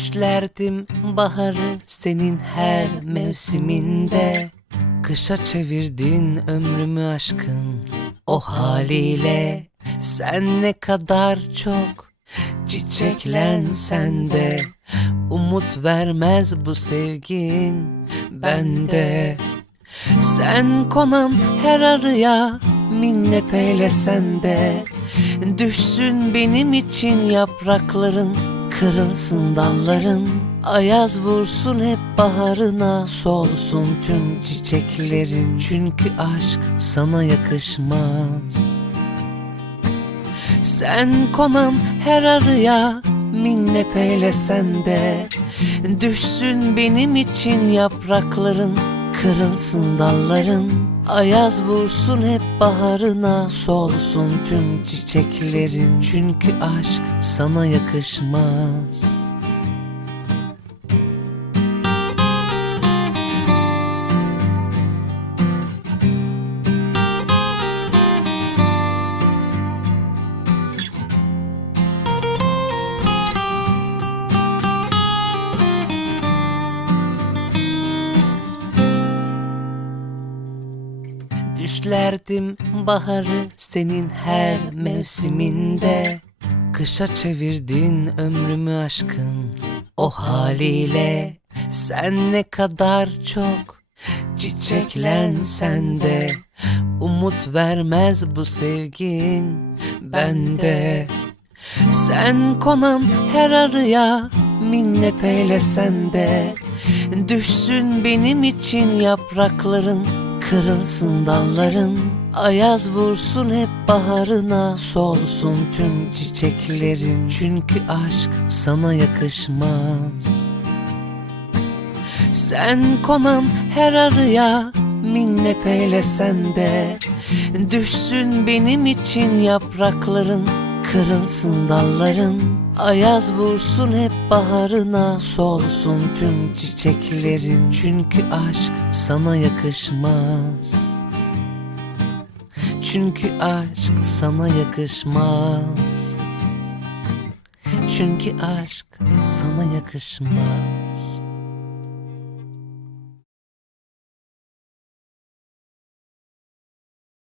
Düşlerdim baharı senin her mevsiminde. Kışa çevirdin ömrümü aşkın o haliyle. Sen ne kadar çok çiçeklensen de. Umut vermez bu sevgin bende. Sen konan her arıya minnet eylesen de. Düşsün benim için yaprakların Kırılsın dalların Ayaz vursun hep baharına Solsun tüm çiçeklerin. Çünkü aşk sana yakışmaz. Sen konan her arıya minnet eylesen de. Düşsün benim için yaprakların Kırılsın dalların Ayaz vursun hep baharına Solsun tüm çiçeklerin. Çünkü aşk sana yakışmaz Düşlerdim baharı senin her mevsiminde. Kışa çevirdin ömrümü aşkın o haliyle. Sen ne kadar çok çiçeklensen de. Umut vermez bu sevgin bende. Sen konan her arıya minnet eylesen de. Düşsün benim için yaprakların Kırılsın dalların Ayaz vursun hep baharına Solsun tüm çiçeklerin. Çünkü aşk sana yakışmaz. Sen konan her arıya minnet eylesen de. Düşsün benim için yaprakların Kırılsın dalların Ayaz vursun hep baharına Solsun tüm çiçeklerin. Çünkü aşk sana yakışmaz. Çünkü aşk sana yakışmaz. Çünkü aşk sana yakışmaz